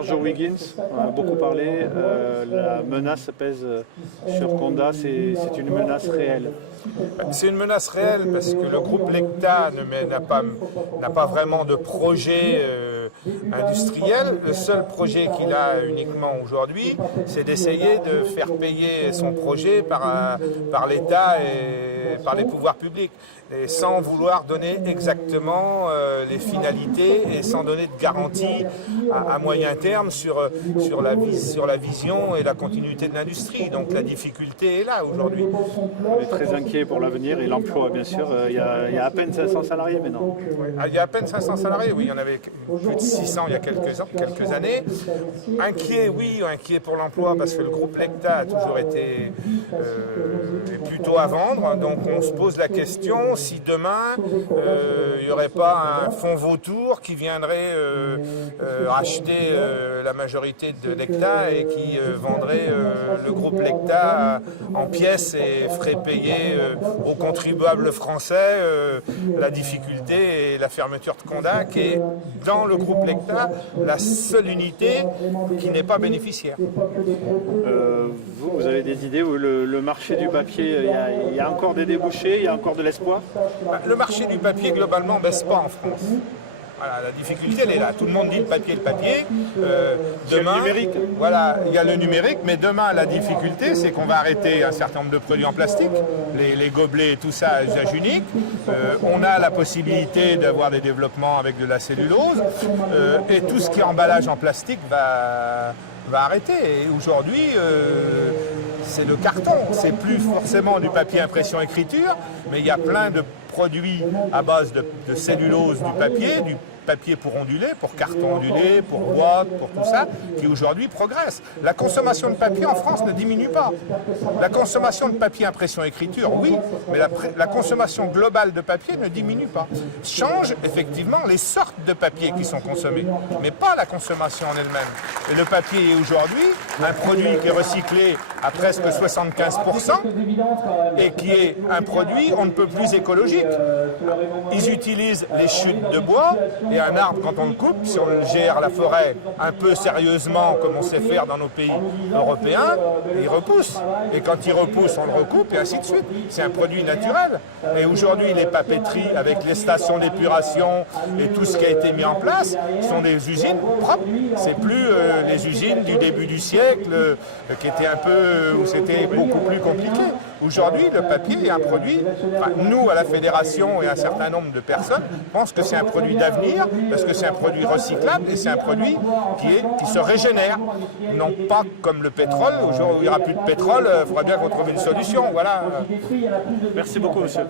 Sergio Wiggins, on a beaucoup parlé, la menace pèse sur Condat, c'est une menace réelle. C'est une menace réelle parce que le groupe Lecta n'a pas vraiment de projet industriel. Le seul projet qu'il a uniquement aujourd'hui, c'est d'essayer de faire payer son projet par l'État et par les pouvoirs publics, et sans vouloir donner exactement les finalités et sans donner de garantie à moyen terme sur la vision et la continuité de l'industrie. Donc la difficulté est là aujourd'hui. On est très inquiet pour l'avenir et l'emploi, bien sûr. Il y a à peine 500 salariés maintenant. Il y a à peine 500 salariés, oui, il y en avait plus de 600 il y a quelques années. Inquiet, oui, inquiet pour l'emploi parce que le groupe Lecta a toujours été plutôt à vendre. Donc on se pose la question si demain il n'y aurait pas un fonds vautour qui viendrait racheter la majorité de Lecta et qui vendrait le groupe Lecta en pièces et ferait payer aux contribuables français la difficulté et la fermeture de Condat, qui est dans le groupe Lecta la seule unité qui n'est pas bénéficiaire. Vous avez des idées où le marché du papier, il y a encore des débouchés, il y a encore de l'espoir? Le marché du papier globalement ne baisse pas en France. Voilà, la difficulté elle est là. Tout le monde dit le papier. Demain, numérique. Voilà, il y a le numérique, mais demain la difficulté c'est qu'on va arrêter un certain nombre de produits en plastique, les gobelets et tout ça à usage unique. On a la possibilité d'avoir des développements avec de la cellulose et tout ce qui est emballage en plastique va arrêter. Et aujourd'hui, c'est le carton. C'est plus forcément du papier impression écriture, mais il y a plein de produits à base de cellulose du papier pour onduler, pour carton ondulé, pour boîte, pour tout ça, qui aujourd'hui progresse. La consommation de papier en France ne diminue pas. La consommation de papier impression écriture, oui, mais la consommation globale de papier ne diminue pas. Change effectivement les sortes de papier qui sont consommés, mais pas la consommation en elle-même. Et le papier est aujourd'hui un produit qui est recyclé à presque 75% et qui est un produit on ne peut plus écologique. Ils utilisent les chutes de bois et un arbre, quand on le coupe, si on le gère la forêt un peu sérieusement, comme on sait faire dans nos pays européens, il repousse. Et quand il repousse, on le recoupe et ainsi de suite. C'est un produit naturel. Et aujourd'hui, les papeteries, avec les stations d'épuration et tout ce qui a été mis en place, sont des usines propres. C'est plus les usines du début du siècle, qui étaient un peu, où c'était beaucoup plus compliqué. Aujourd'hui, le papier est un produit, nous à la Fédération et un certain nombre de personnes pensent que c'est un produit d'avenir, parce que c'est un produit recyclable et c'est un produit qui se régénère. Non pas comme le pétrole, au jour où il n'y aura plus de pétrole, il faudra bien qu'on trouve une solution. Voilà. Merci beaucoup, monsieur.